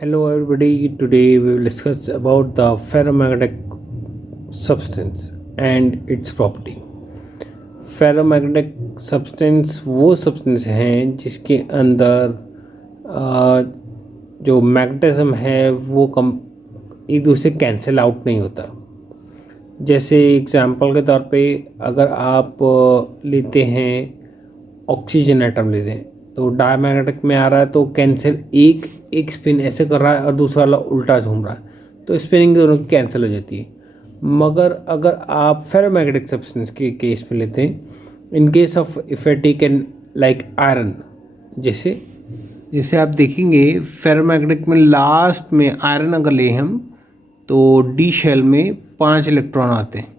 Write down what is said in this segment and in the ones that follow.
Hello everybody, today we will discuss about the ferromagnetic substance and its property. Ferromagnetic substance वो substance हैं जिसके अंदर जो magnetism है वो कम एक दूसरे कैंसिल आउट नहीं होता। जैसे एग्जांपल के तौर पे अगर आप लेते हैं ऑक्सीजन एटम लेते हैं तो डायमैग्नेटिक में आ रहा है तो कैंसिल एक स्पिन ऐसे कर रहा है और दूसरा वाला उल्टा घूम रहा है तो स्पिनिंग दोनों की कैंसिल हो जाती है। मगर अगर आप फेरोमैग्नेटिक सब्सटेंस के केस में लेते हैं, in case of if I take an like iron, जैसे जैसे आप देखेंगे फेरोमैग्नेटिक में लास्ट में आयरन अगर ले हम तो डी शेल में 5 इलेक्ट्रॉन आते हैं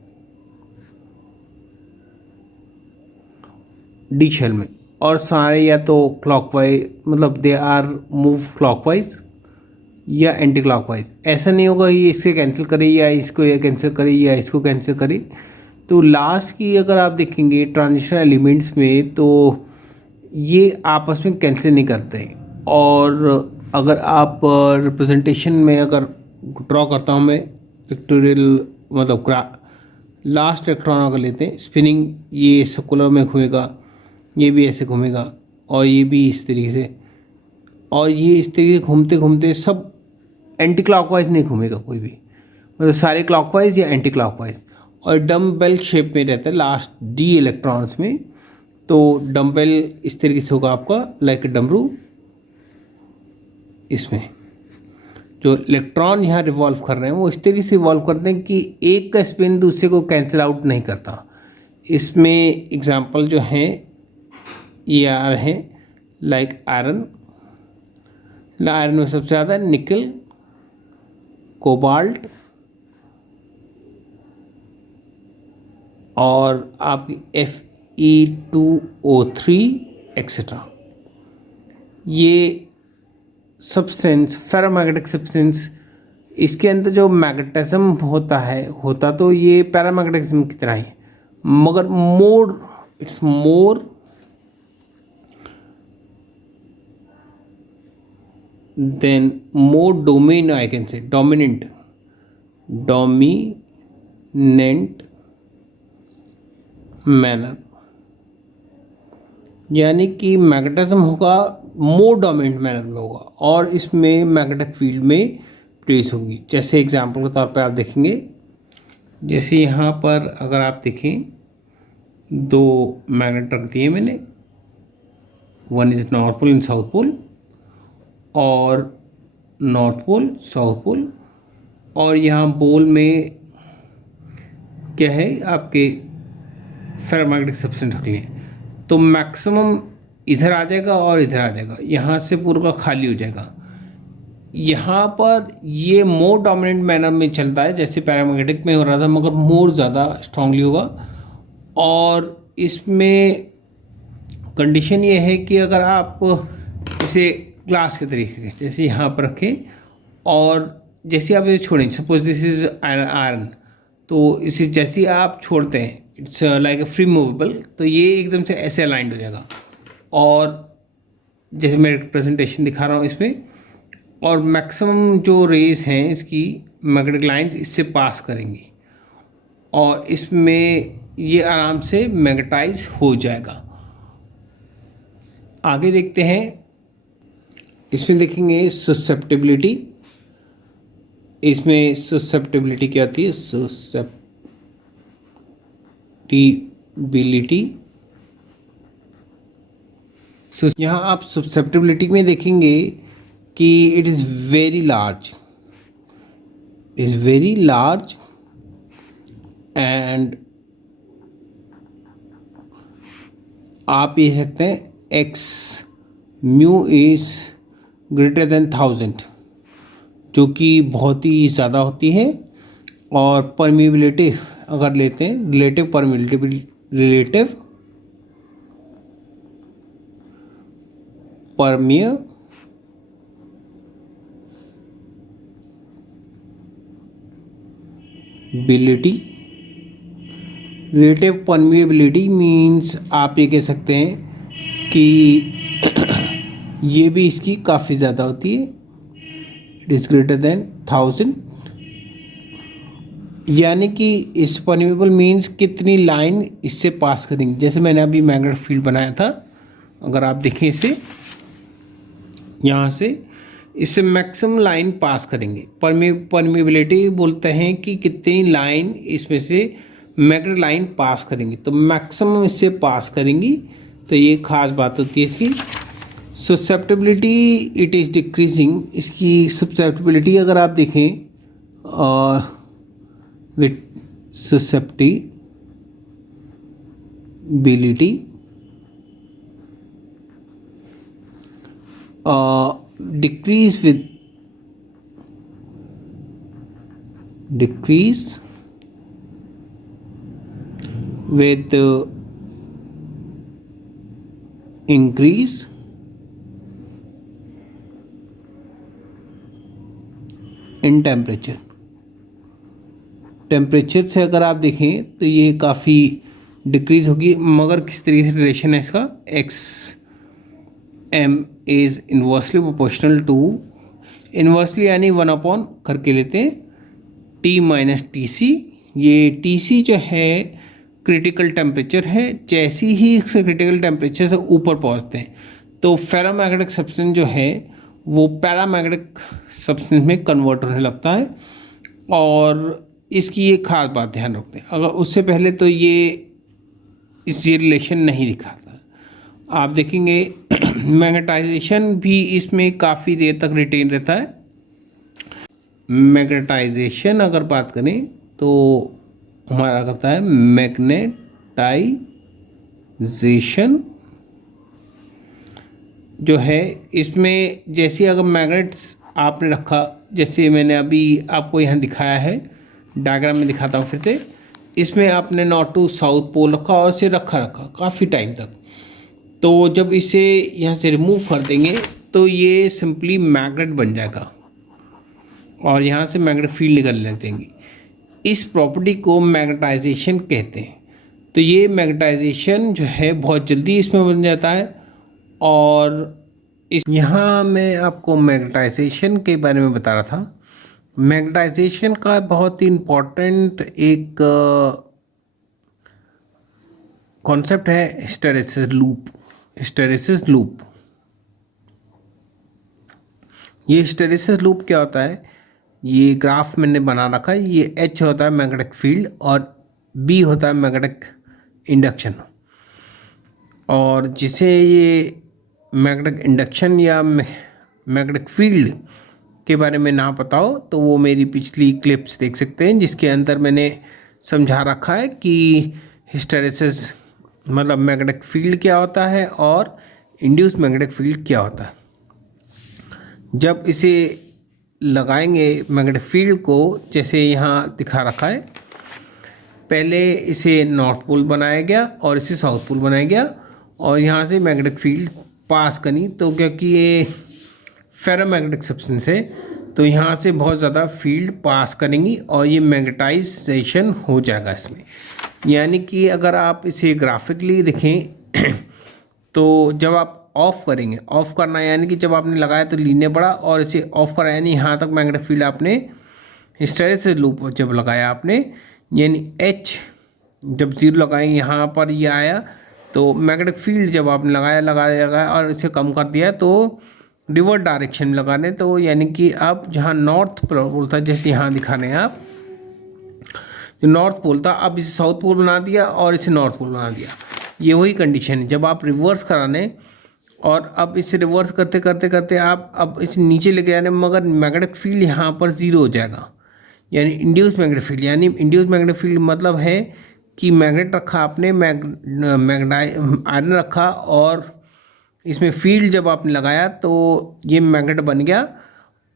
डी शेल में, और सारे या तो क्लॉकवाइज मतलब दे आर मूव क्लॉकवाइज या एंटी क्लॉकवाइज। ऐसा नहीं होगा ये इससे कैंसिल करे या इसको ये कैंसिल करे या इसको कैंसिल करे। तो लास्ट की अगर आप देखेंगे ट्रांजिशन एलिमेंट्स में तो ये आपस में कैंसिल नहीं करते। और अगर आप रिप्रेजेंटेशन में अगर ड्रॉ करता हूँ मैं पिक्टोरियल मतलब लास्ट इलेक्ट्रॉन अगर लेते हैं स्पिनिंग, ये सर्कुलर में घूमेगा, ये भी ऐसे घूमेगा और ये भी इस तरीके से, और ये इस तरीके से घूमते घूमते सब एंटी क्लॉकवाइज नहीं घूमेगा कोई भी, मतलब सारे क्लॉकवाइज या एंटी क्लॉकवाइज। और डम्बेल शेप में रहता है लास्ट डी इलेक्ट्रॉन्स में, तो डम्बेल इस तरीके से होगा आपका लाइक डमरू। इसमें जो इलेक्ट्रॉन यहाँ रिवॉल्व कर रहे हैं वो इस तरीके से रिवॉल्व करते हैं कि एक का स्पिन दूसरे को कैंसिल आउट नहीं करता। इसमें एग्जांपल जो हैं ये आ रहे हैं लाइक आयरन में सबसे ज़्यादा निकल, कोबाल्ट और आपकी Fe2O3 एक्सेट्रा। ये सब्सटेंस फेरोमैग्नेटिक सब्सटेंस, इसके अंदर जो मैग्नेटिज्म होता तो ये पैरामैग्नेटिज्म की तरह ही, मगर it's more then more domain, I can say dominant manner, यानी कि मैग्नेटिज्म होगा मोर डोमिनेंट मैनर में होगा और इसमें मैग्नेटिक फील्ड में प्रोड्यूस होगी। जैसे एग्जांपल के तौर पे आप देखेंगे, जैसे यहाँ पर अगर आप देखें 2 मैग्नेट रख दिए मैंने, one is north pole and south pole, और नॉर्थ पोल साउथ पोल, और यहाँ बोल में क्या है आपके फेरोमैग्नेटिक सब्सटेंस रख लिए, तो मैक्सिमम इधर आ जाएगा और इधर आ जाएगा, यहाँ से पूरा का खाली हो जाएगा। यहाँ पर ये मोर डोमिनेंट मैनर में चलता है जैसे पैरामैग्नेटिक में हो रहा था, मगर मोर ज़्यादा स्ट्रांगली होगा। और इसमें कंडीशन ये है कि अगर आप इसे ग्लास के तरीके से जैसे यहाँ पर रखें और जैसे आप इसे छोड़ें, सपोज दिस इज आयरन, तो इसे जैसे आप छोड़ते हैं it's like a free movable, तो ये एकदम से ऐसे अलाइंड हो जाएगा। और जैसे मैं प्रेजेंटेशन दिखा रहा हूँ इसमें, और मैक्सिमम जो रेज हैं इसकी मैग्नेटिक लाइंस इससे पास करेंगी और इसमें ये आराम से मैग्नेटाइज हो जाएगा। आगे देखते हैं, इसमें देखेंगे ससेप्टिबिलिटी। इसमें ससेप्टिबिलिटी क्या होती है? ससेप्टिबिलिटी, यहाँ आप ससेप्टिबिलिटी में देखेंगे कि it is very large and आप ये सकते हैं x mu is greater than 1000, जो कि बहुत ही ज़्यादा होती है। और परमिबिलिटी अगर लेते हैं रिलेटिव परमिएबिलिटी मीन्स आप ये कह सकते हैं कि ये भी इसकी काफ़ी ज़्यादा होती है। इट इज़ ग्रेटर देन 1000, यानी कि इस परमेबल मीन्स कितनी लाइन इससे पास करेंगे। जैसे मैंने अभी मैग्नेटिक फील्ड बनाया था, अगर आप देखें इसे यहाँ से, इससे मैक्सिमम लाइन पास करेंगे। परमेबिलिटी बोलते हैं कि कितनी लाइन इसमें से मैग्नेटिक लाइन पास करेंगे, तो मैक्सिमम इससे पास करेंगी। तो ये खास बात होती है इसकी। ससेप्टिबिलिटी इट इज़ डिक्रीजिंग, इसकी ससेप्टिबिलिटी अगर आप देखें with susceptibility decrease with increase in temperature से अगर आप देखें तो ये काफ़ी डिक्रीज होगी। मगर किस तरीके से रिलेशन है इसका, X M is inversely proportional to, inversely यानी 1 करके लेते हैं टी माइनस टी सी। ये टी सी जो है क्रिटिकल टेम्परेचर है, जैसे ही इससे क्रिटिकल टेम्परेचर से ऊपर पहुंचते हैं तो फेरोमैग्नेटिक सब्सटेंस जो है वो पैरामैग्नेटिक सब्सटेंस में कन्वर्ट होने लगता है। और इसकी ये खास बात ध्यान रखते हैं, अगर उससे पहले तो ये रिलेशन नहीं दिखाता। आप देखेंगे मैग्नेटाइजेशन भी इसमें काफ़ी देर तक रिटेन रहता है। मैग्नेटाइजेशन अगर बात करें तो हमारा करता है मैग्नेटाइजेशन जो है, इसमें जैसे अगर मैग्नेट्स आपने रखा, जैसे मैंने अभी आपको यहाँ दिखाया है, डायग्राम में दिखाता हूँ फिर से। इसमें आपने नॉर्थ टू साउथ पोल रखा और इसे रखा काफ़ी टाइम तक। तो जब इसे यहाँ से रिमूव कर देंगे तो ये सिंपली मैग्नेट बन जाएगा और यहाँ से मैग्नेटिक फील्ड निकलने देंगे। इस प्रॉपर्टी को मैग्नेटाइजेशन कहते हैं। तो ये मैग्नेटाइजेशन जो है बहुत जल्दी इसमें बन जाता है। और इस यहाँ मैं आपको मैग्नेटाइजेशन के बारे में बता रहा था। मैग्नेटाइजेशन का बहुत ही इम्पॉर्टेंट एक कॉन्सेप्ट है हिस्टैरिसीस लूप। हिस्टैरिसीस लूप, ये हिस्टैरिसीस लूप क्या होता है, ये ग्राफ मैंने बना रखा है। ये H होता है मैग्नेटिक फील्ड और B होता है मैग्नेटिक इंडक्शन। और जिसे ये मैग्नेटिक इंडक्शन या मैग्नेटिक फील्ड के बारे में ना पता हो तो वो मेरी पिछली क्लिप्स देख सकते हैं, जिसके अंदर मैंने समझा रखा है कि हिस्टैरिसीस मतलब मैग्नेटिक फील्ड क्या होता है और इंड्यूस मैग्नेटिक फील्ड क्या होता है। जब इसे लगाएंगे मैग्नेटिक फील्ड को, जैसे यहाँ दिखा रखा है, पहले इसे नॉर्थ पोल बनाया गया और इसे साउथ पोल बनाया गया और यहाँ से मैग्नेटिक फील्ड पास करनी। तो क्योंकि ये फेरोमैग्नेटिक सब्सटेंस है तो यहाँ से बहुत ज़्यादा फील्ड पास करेंगी और ये मैग्नेटाइजेशन हो जाएगा इसमें। यानी कि अगर आप इसे ग्राफिकली देखें तो जब आप ऑफ़ करेंगे, ऑफ़ करना यानी कि जब आपने लगाया तो लीनियर बढ़ा और इसे ऑफ़ करा यानी यहाँ तक मैग्नेटिक फील्ड आपने हिस्टैरिसीस लूप जब लगाया आपने, यानी H जब 0 लगाए यहाँ पर ये आया तो मैग्नेटिक फील्ड जब आपने लगाया और इसे कम कर दिया तो रिवर्स डायरेक्शन में लगाने। तो यानी कि अब जहाँ नॉर्थ पोल था, जैसे यहाँ दिखा रहे हैं आप, जो नॉर्थ पोल था अब इसे साउथ पोल बना दिया और इसे नॉर्थ पोल बना दिया। ये वही कंडीशन है जब आप रिवर्स कराने, और अब इसे रिवर्स करते करते करते आप अब इसे नीचे लेके जाने, मगर मैग्नेटिक फील्ड यहाँ पर 0 हो जाएगा, यानी इंड्यूस मैग्नेटिक फील्ड। यानी इंड्यूस मैग्नेटिक फील्ड मतलब है कि मैग्नेट रखा आपने, आयरन रखा और इसमें फील्ड जब आपने लगाया तो ये मैग्नेट बन गया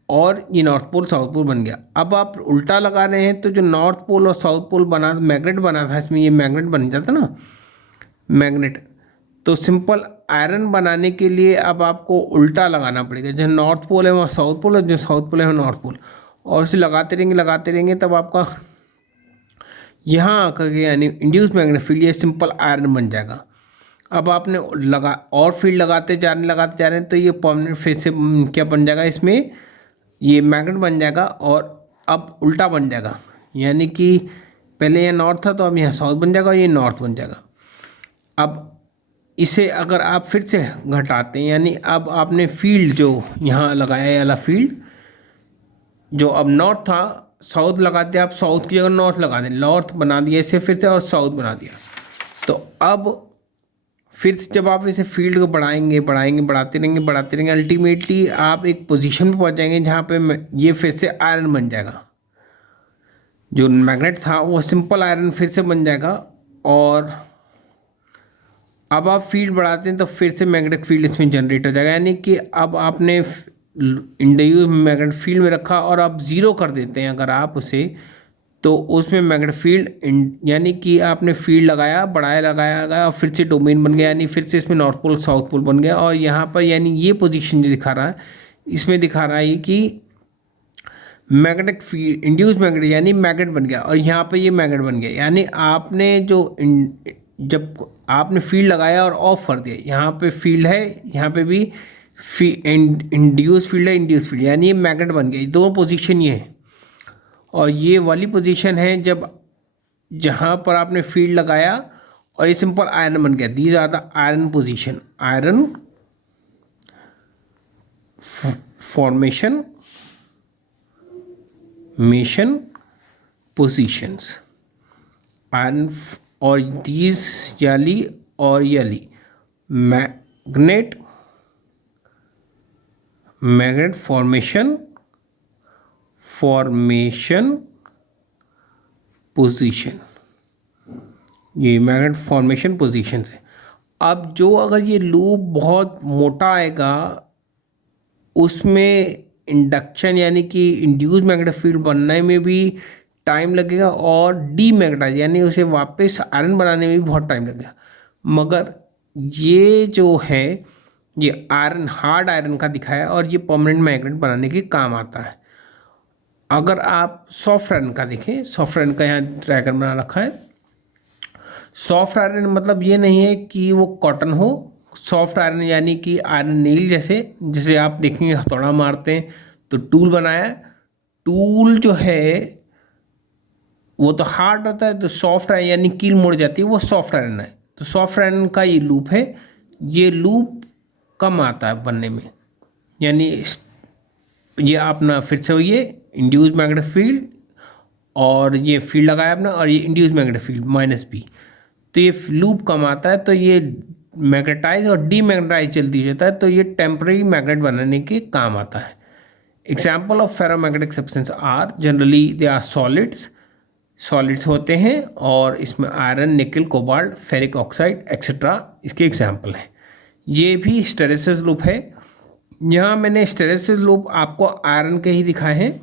और ये नॉर्थ पोल साउथ पोल बन गया। अब आप उल्टा लगा रहे हैं तो जो नॉर्थ पोल और साउथ पोल बना मैग्नेट बना था, इसमें ये मैग्नेट बन जाता ना मैग्नेट। तो सिंपल आयरन बनाने के लिए अब आपको उल्टा लगाना पड़ेगा, जो नॉर्थ पोल है वहाँ साउथ पोल और जो साउथ पोल है वहाँ नॉर्थ पोल, और इसे लगाते रहेंगे तब आपका यहाँ आकर यानी इंड्यूस मैग्नेटिक फील्ड ये सिंपल आयरन बन जाएगा। अब आपने और फील्ड लगाते जा रहे हैं तो ये परमानेंट फेज से क्या बन जाएगा, इसमें ये मैग्नेट बन जाएगा और अब उल्टा बन जाएगा, यानी कि पहले ये नॉर्थ था तो अब यहाँ साउथ बन जाएगा और ये नॉर्थ बन जाएगा। अब इसे अगर आप फिर से घटाते हैं, यानी अब आपने फील्ड जो यहाँ लगाया है वाला फील्ड जो अब नॉर्थ था, साउथ लगाते आप साउथ की जगह नॉर्थ लगा दें, नॉर्थ बना दिया इसे फिर से और साउथ बना दिया। तो अब फिर जब आप इसे फील्ड को बढ़ाएंगे बढ़ाते रहेंगे अल्टीमेटली आप एक पोजीशन पे पहुंच जाएंगे जहाँ पे ये फिर से आयरन बन जाएगा। जो मैग्नेट था वो सिंपल आयरन फिर से बन जाएगा। और अब आप फील्ड बढ़ाते हैं तो फिर से मैग्नेटिक फील्ड इसमें जनरेट हो जाएगा, यानी कि अब आपने इंड्यूस मैग्नेटिक फील्ड में रखा और आप ज़ीरो कर देते हैं अगर आप उसे, तो उसमें मैग्नेटिक फील्ड यानी कि आपने फील्ड लगाया लगाया और फिर से डोमेन बन गया, यानी फिर से इसमें नॉर्थ पोल साउथ पोल बन गया। और यहाँ पर यानी ये पोजीशन जो दिखा रहा है इसमें दिखा रहा है कि मैग्नेटिक फील्ड इंड्यूस मैग्नेट यानी मैग्नेट बन गया और यहाँ पर ये मैग्नेट बन गया। यानी आपने जब आपने फील्ड लगाया और ऑफ कर दिया, यहाँ पे फील्ड है, यहाँ पे भी इंड्यूस फील्ड है, इंड्यूस फील्ड, यानी ये मैग्नेट बन गया। दोनों पोजीशन ये है और ये वाली पोजीशन है जब जहाँ पर आपने फील्ड लगाया और ये सिंपल आयरन बन गया। These are the iron position, iron formation मेशन पोजीशंस, आयरन और दीज याली और याली मैग्नेट फॉर्मेशन पोजीशन, ये मैग्नेट फॉर्मेशन पोजीशन है। अब जो अगर ये लूप बहुत मोटा आएगा उसमें इंडक्शन यानी कि इंड्यूस मैग्नेटिक फील्ड बनने में भी टाइम लगेगा और डीमैग्नेटाइज यानी उसे वापस आयरन बनाने में भी बहुत टाइम लगेगा। मगर ये जो है ये आयरन हार्ड आयरन का दिखाया और ये परमानेंट मैग्नेट बनाने के काम आता है। अगर आप सॉफ्ट आयरन का देखें, सॉफ्ट आयरन का यहाँ डायग्राम बना रखा है। सॉफ्ट आयरन मतलब ये नहीं है कि वो कॉटन हो, सॉफ्ट आयरन यानी कि आयरन नील जैसे आप देखेंगे हथौड़ा मारते हैं तो टूल बनाया, टूल जो है वो तो हार्ड होता है, तो सॉफ्ट आयरन यानी कील मुड़ जाती है, वो सॉफ्ट आयरन है। तो सॉफ्ट आयरन का ये लूप है, ये लूप कम आता है बनने में, यानी ये अपना फिर से ये इंड्यूस मैग्नेटिक फील्ड और ये फील्ड लगाया आपने और ये इंड्यूस मैग्नेटिक फील्ड -B, तो ये लूप कम आता है, तो ये मैग्नेटाइज और डीमैग्नेटाइज चलती रहता है, तो ये टेम्पररी मैग्नेट बनाने के काम आता है। Example of ferromagnetic substance are generally they are solids होते हैं और इसमें iron, nickel, cobalt, ferric oxide etcetera इसके एग्जाम्पल हैं। ये भी हिस्टैरिसीस लूप है। यहाँ मैंने हिस्टैरिसीस लूप आपको आयरन के ही दिखाए हैं,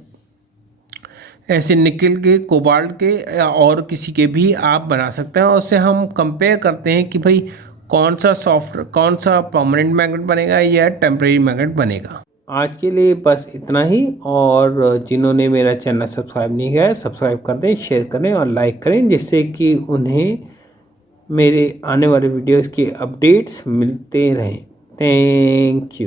ऐसे निकल के, कोबाल्ट के और किसी के भी आप बना सकते हैं और उससे हम कंपेयर करते हैं कि भाई कौन सा परमानेंट मैग्नेट बनेगा या टेम्परेरी मैग्नेट बनेगा। आज के लिए बस इतना ही, और जिन्होंने मेरा चैनल सब्सक्राइब नहीं किया है सब्सक्राइब कर दें, शेयर करें और लाइक करें, जिससे कि उन्हें मेरे आने वाले वीडियोस के अपडेट्स मिलते रहें। Thank you.